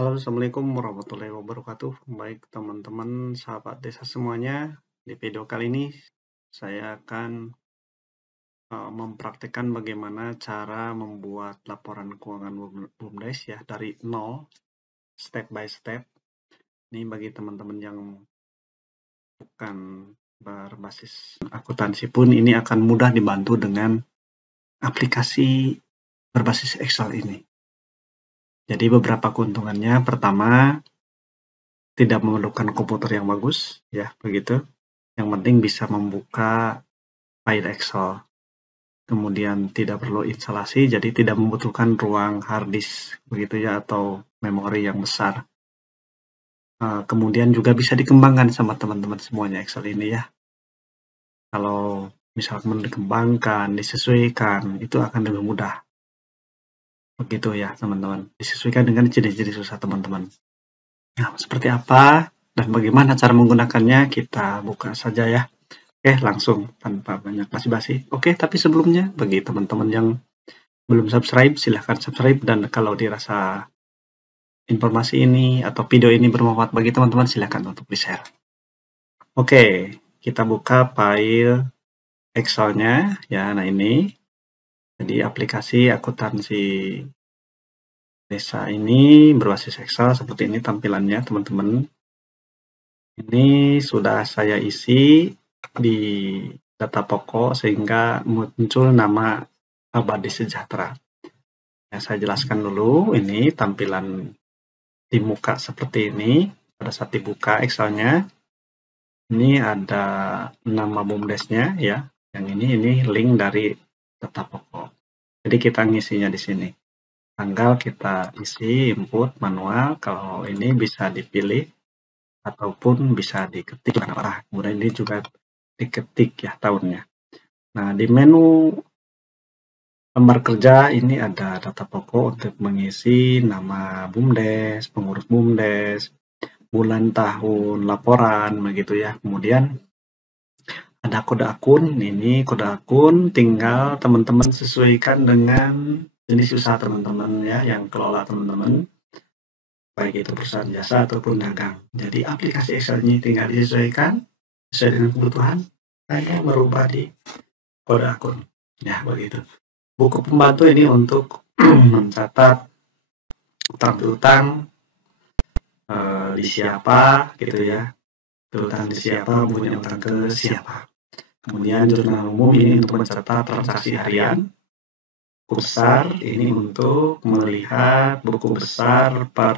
Halo, Assalamualaikum warahmatullahi wabarakatuh. Baik teman-teman, sahabat desa semuanya. Di video kali ini saya akan mempraktikkan bagaimana cara membuat laporan keuangan BUMDes ya dari nol, step by step. Ini bagi teman-teman yang bukan berbasis akuntansi pun ini akan mudah dibantu dengan aplikasi berbasis Excel ini. Jadi beberapa keuntungannya, pertama, tidak memerlukan komputer yang bagus, ya begitu. Yang penting bisa membuka file Excel. Kemudian tidak perlu instalasi, jadi tidak membutuhkan ruang hard disk, begitu ya, atau memori yang besar. Kemudian juga bisa dikembangkan sama teman-teman semuanya Excel ini ya. Kalau misalkan dikembangkan, disesuaikan, itu akan lebih mudah. Begitu ya teman-teman, disesuaikan dengan ciri-ciri usaha teman-teman. Nah, seperti apa dan bagaimana cara menggunakannya, kita buka saja ya. Oke, langsung tanpa banyak basa-basi. Oke, tapi sebelumnya bagi teman-teman yang belum subscribe, silahkan subscribe, dan kalau dirasa informasi ini atau video ini bermanfaat bagi teman-teman, silahkan untuk di-share. Oke, kita buka file Excel-nya ya. Nah, ini jadi aplikasi akuntansi desa ini berbasis Excel seperti ini tampilannya, teman-teman. Ini sudah saya isi di data pokok sehingga muncul nama Abadi Sejahtera. Ya, saya jelaskan dulu, ini tampilan di muka seperti ini. Pada saat dibuka Excel-nya, ini ada nama BUMDes-nya ya. Yang ini link dari data pokok. Jadi kita ngisinya di sini. Tanggal kita isi, input manual. Kalau ini bisa dipilih ataupun bisa diketik. Kemudian ini juga diketik ya tahunnya. Nah, di menu lembar kerja ini ada data pokok untuk mengisi nama BUMDes, pengurus BUMDes, bulan, tahun, laporan, begitu ya. Kemudian ada kode akun, ini kode akun tinggal teman-teman sesuaikan dengan jenis usaha teman-teman ya, yang kelola teman-teman, baik itu perusahaan jasa ataupun dagang. Jadi aplikasi Excel ini tinggal disesuaikan sesuai dengan kebutuhan, hanya merubah di kode akun. Ya, begitu. Buku pembantu ini untuk mencatat utang piutang di siapa gitu ya. Piutang di siapa, punya utang ke siapa. Kemudian jurnal umum ini untuk mencatat transaksi harian. Buku besar ini untuk melihat buku besar per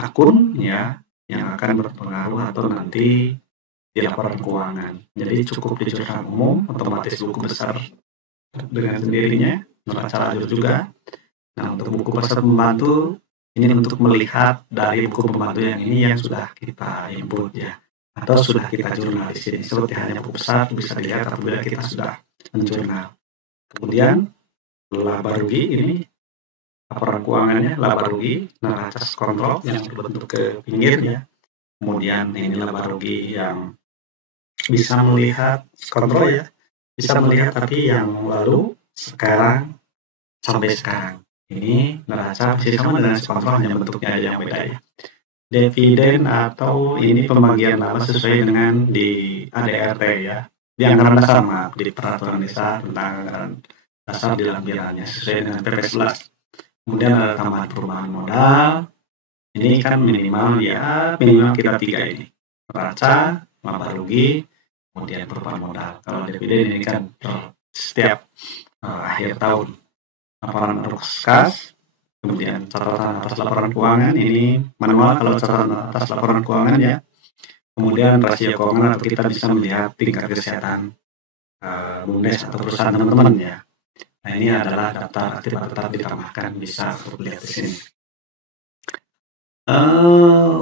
akun ya, yang akan berpengaruh atau nanti di laporan keuangan. Jadi cukup di jurnal umum, otomatis buku besar dengan sendirinya, neraca lajur juga. Nah, untuk buku besar pembantu, ini untuk melihat dari buku pembantu yang ini yang sudah kita input ya, atau sudah kita jurnal di sini. Seperti hanya buku besar bisa dilihat apabila kita sudah menjurnal. Kemudian laba rugi ini laporan keuangannya, laba rugi, neraca kontrol yang berbentuk ke pinggir ya. Kemudian ini laba rugi yang bisa melihat kontrol ya, bisa melihat tapi yang lalu, sekarang, sampai sekarang. Ini neraca masih sama dengan kontrol, hanya bentuknya aja yang beda ya. Dividen atau ini pembagian laba sesuai dengan di ADRT ya, di anggaran dasar, maaf, di peraturan desa tentang anggaran dasar di lampirannya sesuai dengan PP 11. Kemudian ada tambahan perubahan modal, ini kan minimal ya, minimal kita 3 ini, neraca, laba rugi, kemudian perubahan modal. Kalau dividen ini kan setiap akhir tahun. Laporan kas, kemudian catatan atas laporan keuangan, ini manual kalau catatan atas laporan keuangan ya. Kemudian rasio keuangan, atau kita bisa melihat tingkat kesehatan BUMDes atau perusahaan teman-teman ya. Nah, ini adalah daftar aktif atau tetap ditambahkan, bisa untuk lihat di sini.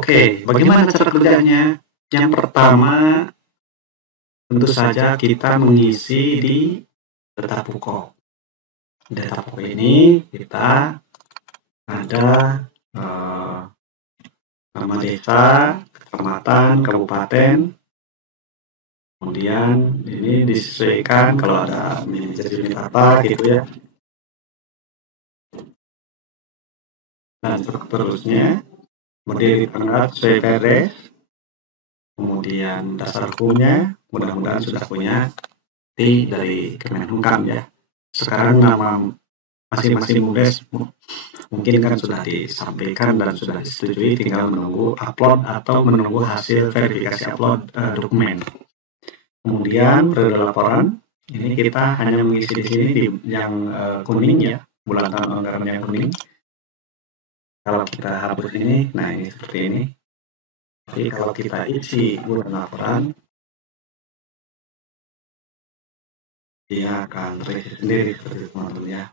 Oke, bagaimana cara kerjanya? Yang pertama, tentu saja kita mengisi di data pokok. Data pokok ini kita ada nama desa, kecamatan, kabupaten, kemudian ini disesuaikan kalau ada manajer unit apa gitu ya. dan seterusnya. Kemudian ditangkap sesuai PRDS, kemudian dasar hukumnya, mudah-mudahan sudah punya dari Kemenhukam ya. Sekarang nama masing-masing BUMDes mungkin kan sudah disampaikan dan sudah disetujui, tinggal menunggu upload atau menunggu hasil verifikasi upload dokumen. Kemudian periode laporan, ini kita hanya mengisi di sini di yang kuning ya, bulan tahun anggaran yang kuning. Kalau kita hapus ini, nah ini seperti ini. Jadi kalau kita isi bulan laporan, dia akan terisi sendiri seperti teman-teman ya.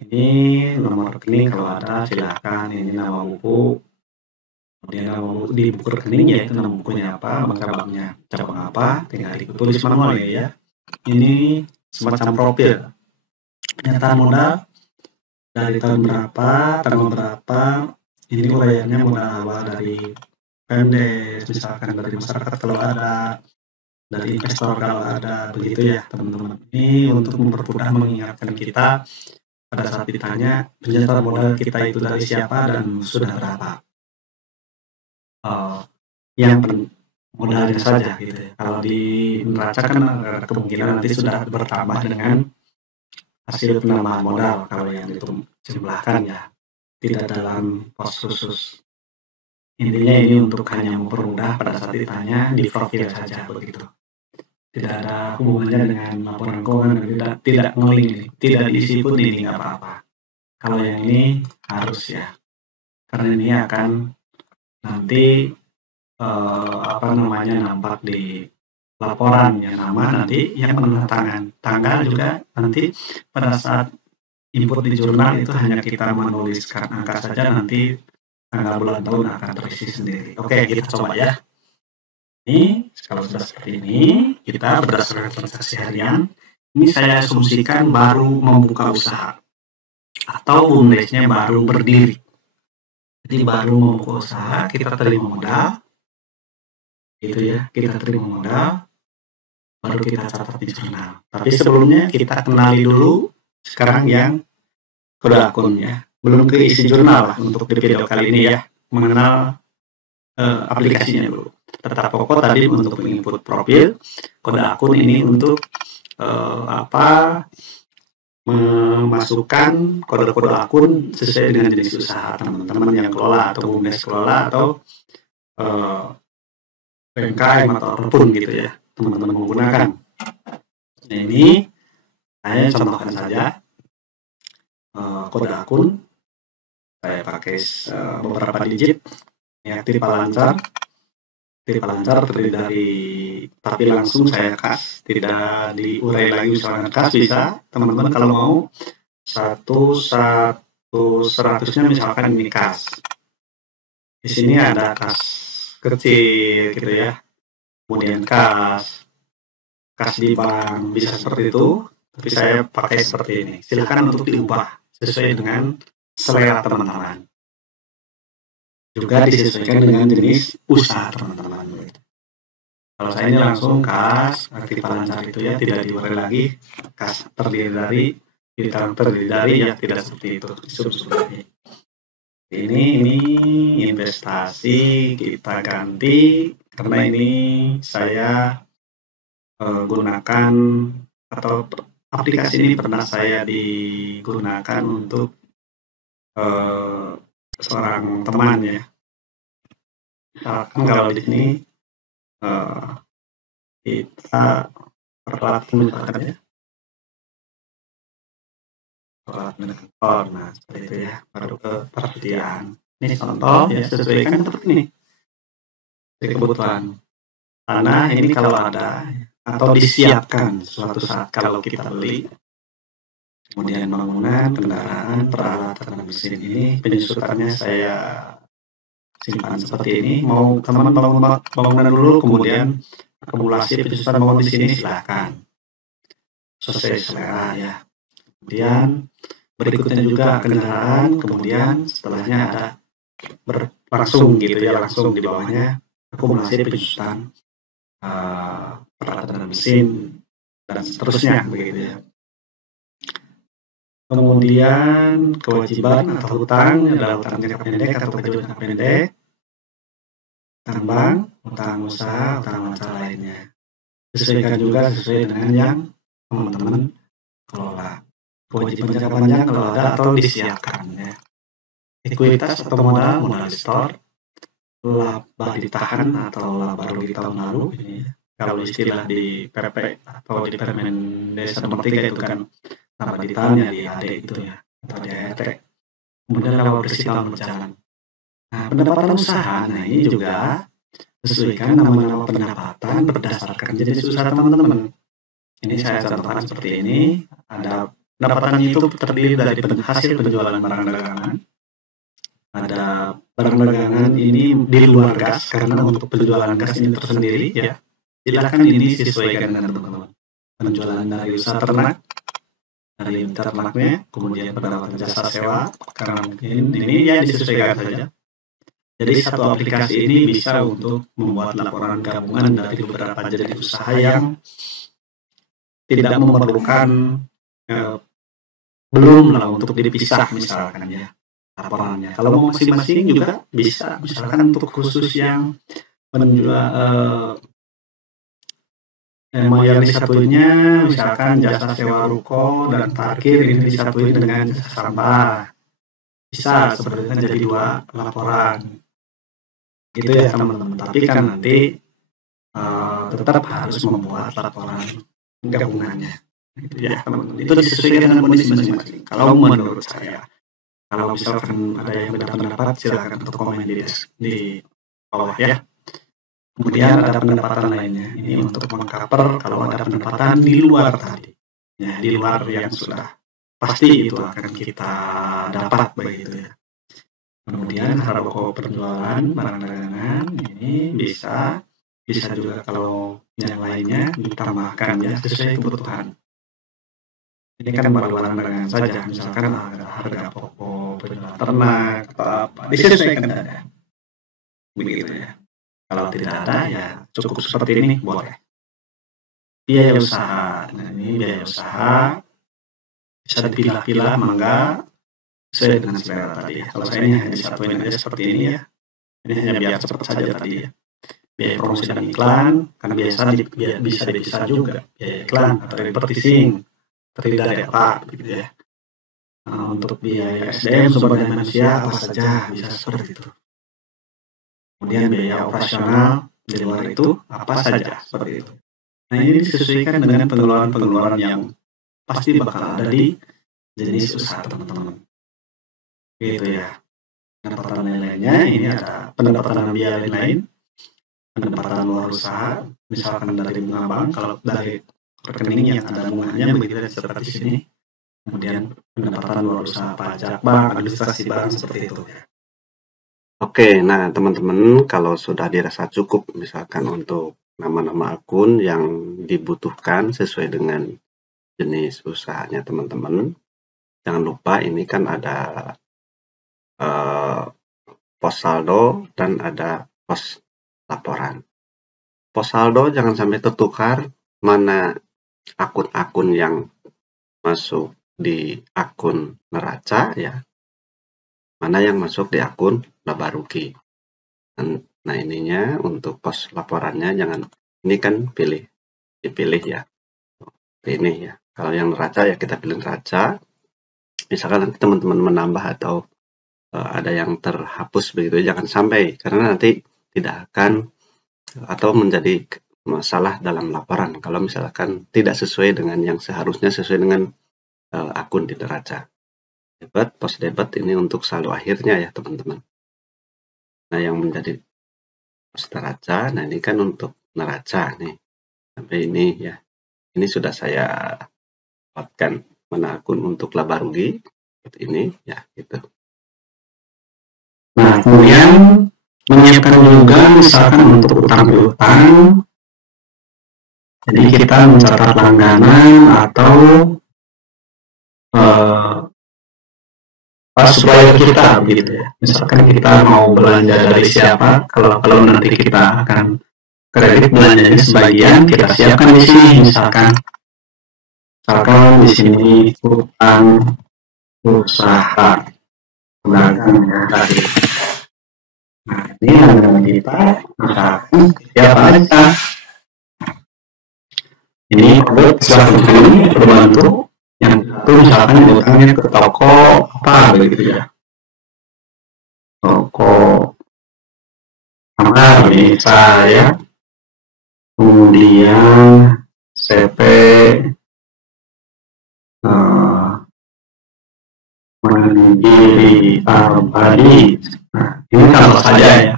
Ini nomor rekening kalau ada silakan, ini nama buku, kemudian nama buku di buku rekening ya itu nama bukunya apa, bank cabangnya cabang apa, tinggal ditulis manual ya. Ini semacam profil, pernyataan modal dari tahun berapa, tanggal berapa, ini uraiannya modal awal dari PMDes, misalkan dari masyarakat kalau ada, dari investor kalau ada, begitu ya teman-teman. Ini untuk mempermudah mengingatkan kita pada saat ditanya pernyataan modal kita itu dari siapa dan sudah berapa. Yang modalnya saja gitu ya. Kalau di neraca kan kemungkinan nanti sudah bertambah dengan hasil penambahan modal kalau yang dijumlahkan ya, tidak dalam pos khusus. Intinya ini untuk hanya mempermudah pada saat ditanya di profil saja begitu. Tidak ada hubungannya dengan laporan keuangan, tidak ngeling ini, tidak diisi pun ini nggak apa-apa. Kalau yang ini harus ya, karena ini akan nanti nampak di laporan yang nama nanti yang penandatangan tanggal juga nanti pada saat input di jurnal itu hanya kita menuliskan angka saja, nanti tanggal bulan tahun akan terisi sendiri. Oke, kita coba ya. Ini kalau sudah seperti ini, kita berdasarkan transaksi harian, ini saya asumsikan baru membuka usaha atau BUMDesnya baru berdiri. Jadi baru membuka usaha, kita terima modal, gitu ya, kita terima modal, baru kita catat di jurnal. Tapi sebelumnya kita kenali dulu sekarang yang kode akunnya. Belum keisi jurnal lah untuk di video kali ini ya, mengenal aplikasinya dulu. Tetap pokok tadi untuk input profil, kode akun ini untuk memasukkan kode-kode akun sesuai dengan jenis usaha teman-teman yang kelola atau BUMDes kelola atau UMKM atau apapun gitu ya teman-teman menggunakan. Nah ini saya contohkan saja kode akun, saya pakai beberapa digit ya, tipe lancar terdiri dari, tapi langsung saya kas, tidak diurai lagi misalnya kas bisa teman-teman kalau mau 1/100-nya misalkan ini kas. Di sini ada kas kecil gitu ya, kemudian kas di bank bisa seperti itu, tapi saya pakai seperti ini. Silakan untuk diubah sesuai dengan selera teman-teman. Juga disesuaikan dengan jenis usaha teman-teman. Kalau saya ini langsung kas aktif lancar itu ya, tidak diurai lagi, kas terdiri dari ya, tidak seperti itu. Ini investasi kita ganti karena ini saya gunakan atau aplikasi ini pernah saya digunakan untuk seorang teman ya. Kalau di sini kita misalkan ya, nah seperti itu ya, baru ke perhatian. Ini contoh ya, sesuaikan seperti ini dari kebutuhan tanah. Ini kalau ada atau disiapkan suatu saat kalau kita beli, kemudian bangunan, kendaraan, peralatan dan mesin, ini penyusutannya saya simpan seperti ini. Mau teman bangunan dulu, kemudian akumulasi penyusutan bangunan di sini silahkan sesuai selera ya. Kemudian berikutnya juga kendaraan, kemudian setelahnya ada langsung gitu ya, langsung di bawahnya akumulasi penyusutan peralatan dan mesin dan seterusnya begitu ya. kemudian kewajiban atau hutang adalah hutang jangka pendek atau kewajiban jangka pendek, hutang bank, hutang usaha, hutang wacana lainnya. Sesuaikan juga sesuai dengan yang teman-teman kelola. Kewajiban jangka panjang kalau ada atau disiapkan ya. Ekuitas atau modal di store, laba ditahan atau laba rugi tahun lalu ini ya. Kalau istilah di PP atau di Permen Desa nomor 3 itu kan laba ditahan ya di AD itu ya, atau di ART. Kemudian laba bersih tahun berjalan. Nah, pendapatan usaha, nah ini juga sesuaikan nama-nama pendapatan berdasarkan jenis usaha teman-teman. Ini saya contohkan seperti ini. Ada pendapatan itu terdiri dari hasil penjualan barang dagangan. Ada barang dagangan ini di luar gas, karena untuk penjualan gas ini tersendiri ya. Silakan ini disesuaikan dengan teman-teman. Penjualan dari usaha ternak, dari ternaknya, kemudian pendapatan jasa sewa, karena mungkin ini ya disesuaikan saja. Jadi satu aplikasi ini bisa untuk membuat laporan gabungan dari beberapa jenis usaha yang tidak memerlukan belum lah untuk dipisah misalkan ya laporannya. Kalau mau masing-masing juga bisa, misalkan untuk khusus yang menjual yang disatuinnya misalkan jasa sewa ruko dan parkir ini disatuin dengan jasa sampah. Bisa seperti itu jadi 2 laporan. Gitu ya teman-teman. Tapi kan nanti tetap harus membuat laporan gabungannya. Gitu ya teman-teman. Itu disesuaikan dengan kondisi masing-masing. Kalau menurut saya. Kalau misalkan ada yang beda pendapat, silakan untuk komen di bawah ya. Kemudian ada pendapatan lainnya. Ini untuk mengcover kalau ada pendapatan di luar tadi. Ya, di luar yang sudah pasti itu akan kita dapat begitu ya. Kemudian harga pokok penjualan barang dagangan ini bisa juga kalau yang lainnya ditambahkan ya sesuai kebutuhan. Ini kan baru barang dagangan saja, misalkan ada harga pokok penjualan ternak atau apa, disesuaikan saja. Begitu ya. Kalau tidak ada ya cukup seperti ini boleh. Biaya usaha. Nah, ini biaya usaha bisa dipilah-pilah mangga sesuai dengan selera tadi. Kalau saya ini hanya disatuin aja seperti ini ya. Ini hanya biar cepat saja tadi ya. Biaya promosi dan iklan, karena biasa bisa dipisah juga. Biaya iklan atau advertising terdiri dari apa begitu ya. Untuk biaya SDM sumber daya manusia apa saja bisa seperti itu. Kemudian biaya operasional di luar itu apa saja seperti itu. Nah ini disesuaikan dengan pengeluaran yang pasti bakal ada di jenis usaha teman-teman. Gitu ya. Pendapatan lainnya ini ada pendapatan biaya lain, pendapatan luar usaha, misalkan dari bunga bank, kalau dari rekening yang ada bunganya begitu seperti di sini. Kemudian pendapatan luar usaha, pajak bank, administrasi bank seperti itu ya. Oke, nah teman-teman kalau sudah dirasa cukup misalkan untuk nama-nama akun yang dibutuhkan sesuai dengan jenis usahanya teman-teman, jangan lupa ini kan ada pos saldo dan ada pos laporan. Pos saldo jangan sampai tertukar mana akun-akun yang masuk di akun neraca ya, mana yang masuk di akun laba rugi. Nah ininya untuk pos laporannya jangan, ini kan dipilih ya, ini ya. Kalau yang neraca ya kita pilih neraca. Misalkan nanti teman-teman menambah atau ada yang terhapus begitu, jangan sampai, karena nanti tidak akan atau menjadi masalah dalam laporan kalau misalkan tidak sesuai dengan yang seharusnya sesuai dengan akun di neraca. Debit, pos debit ini untuk saldo akhirnya ya teman-teman. Nah yang menjadi pos neraca, nah ini kan untuk neraca nih. Sampai ini ya, ini sudah saya buatkan mana akun untuk laba rugi seperti ini ya gitu. Nah kemudian menyiapkan juga misalkan untuk utang piutang. Jadi kita mencatat langganan atau supplier kita begitu ya. Misalkan kita mau belanja dari siapa, kalau nanti kita akan kredit belanjanya sebagian kita siapkan di sini, misalkan di sini utang usaha pedagang ya tadi. Nah, ini yang kita misalkan siapa aja. Ini silahkan ini berbantu. Yang satu misalkan utangnya ke toko apa begitu ya. Toko kamar ini saya, kemudian CP Mandiri Arbadi. Nah, ini contoh saja ya.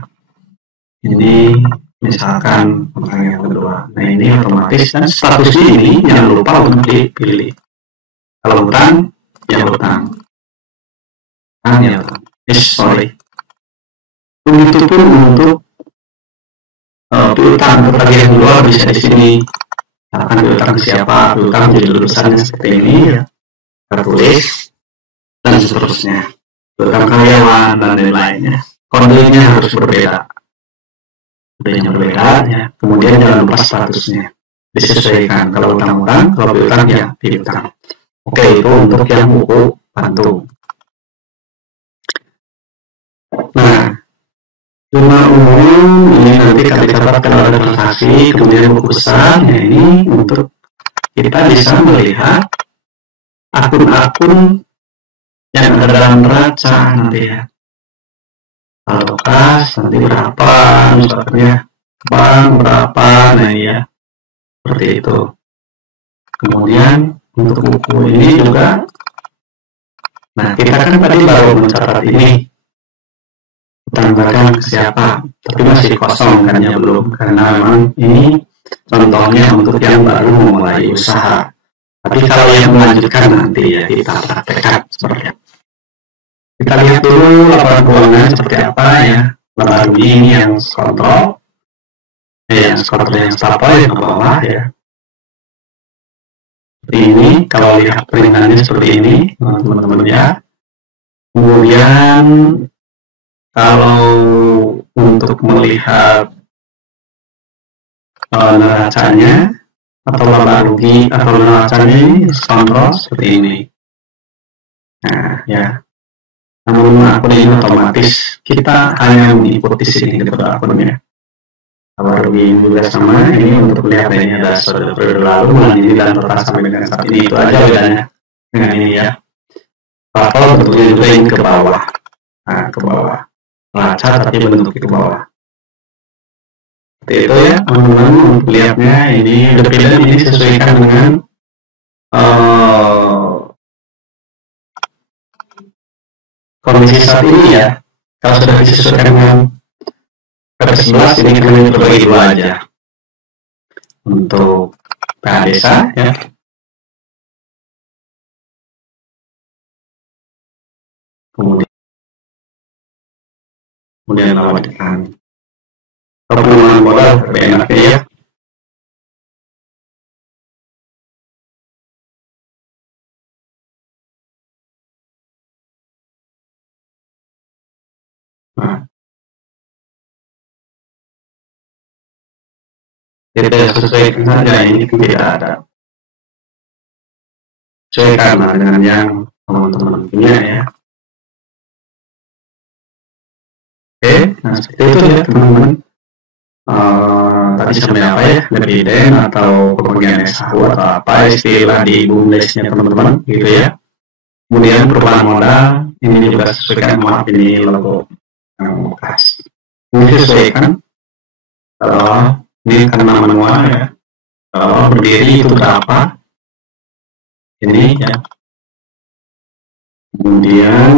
Ini misalkan utang yang kedua. Nah, ini otomatis dan status ini jangan lupa untuk dipilih. Kalau utang, ya utang. Ya utang. Sorry. Begitupun untuk piutang kepada yang luar bisa di sini. Misalkan piutang siapa, piutang jadi lulusannya seperti ini ya. Tertulis dan seterusnya. Piutang karyawan dan lain-lainnya. Kodenya harus berbeda. Kodenya berbeda ya. Kemudian jangan lupa statusnya. Disesuaikan. Kalau utang-utang, kalau piutang ya piutang. Oke, itu untuk yang buku bantu. Nah, jumlah umum ini nanti kami catat kalau ada transaksi, kemudian buku besar, ya ini untuk kita bisa melihat akun-akun yang ada dalam neraca nanti ya. Kalau kas nanti berapa, misalnya bank berapa, nah ya seperti itu. Kemudian untuk buku ini juga, nah kita kan tadi baru mencatat ini utang dagang ke siapa, tapi masih kosong kan ya belum, karena memang ini contohnya untuk yang baru memulai usaha. Tapi kalau yang melanjutkan nanti ya kita praktekkan seperti apa. Kita lihat dulu laporan keuangan seperti apa ya. Lalu ini yang kontrol, yang kontrol yang stapel yang ke bawah ya. Seperti ini, kalau lihat peringannya seperti ini teman-teman ya. Kemudian kalau untuk melihat neracanya atau laba rugi atau neracanya ini kontrol seperti ini. Nah ya, namun akun ini otomatis kita hanya mengikuti sini gitu akunnya. Laba rugi juga sama, ini untuk melihat ini ada periode lalu, bulan ini dan total sampai dengan saat ini, itu aja bedanya dengan ini ya. Atau bentuknya juga ini ke bawah, nah ke bawah. Neraca tapi bentuk ke bawah. Seperti itu ya teman-teman, untuk lihatnya ini dividen ini disesuaikan dengan kondisi saat ini ya. Kalau sudah disesuaikan dengan PP11 ini kami berbagi dua aja. Untuk PH desa ya. Kemudian lawatan. Kalau pengelolaan modal lebih enak ya. Nah, kita sesuaikan saja, ini tidak ada. Sesuaikan dengan yang teman-teman punya ya. Oke, nah seperti itu ya teman-teman. Tadi sampai apa ya, dividen atau pembagian sahur atau apa istilah di bumdesnya teman-teman gitu ya. Kemudian perubahan modal ini juga sesuaikan, maaf ini logo yang bekas. Ini sesuaikan kalau ini karena manual ya. Kalau berdiri itu berapa? Ini ya. Kemudian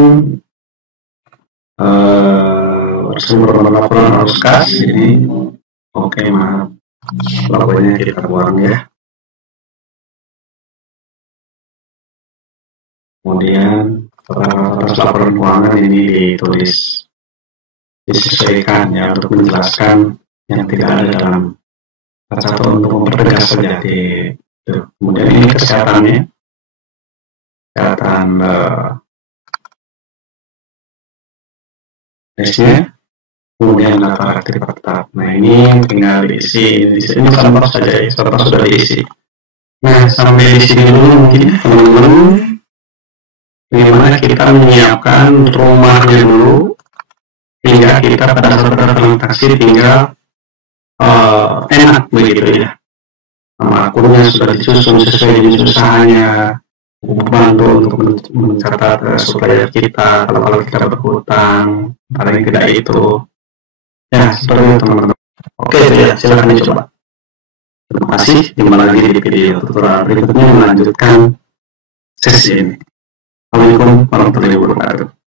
sumber laporan harus kas ini. Oke, maaf. Logonya kita buang ya. Kemudian atas laporan keuangan ini ditulis, disesuaikan ya untuk menjelaskan yang tidak ada dalam satu untuk mempertegas saja di. Kemudian ini kesehatannya, kesehatan tesnya. Kemudian daftar aktif tetap. Nah ini tinggal diisi. Ini contoh saja ya, contoh sudah diisi. Nah sampai di sini dulu mungkin teman-teman. Bagaimana kita menyiapkan rumahnya dulu, hingga kita pada saat transaksi tinggal enak begitu ya. Nama akunnya sudah disusun sesuai jenis usahanya, bantu untuk mencatat supplier kita kalau kita berhutang, paling tidak itu. Ya, seperti itu teman-teman. Oke, silakan dicoba. Terima kasih. Jumpa lagi di video tutorial berikutnya melanjutkan sesi ini. Assalamualaikum warahmatullahi wabarakatuh.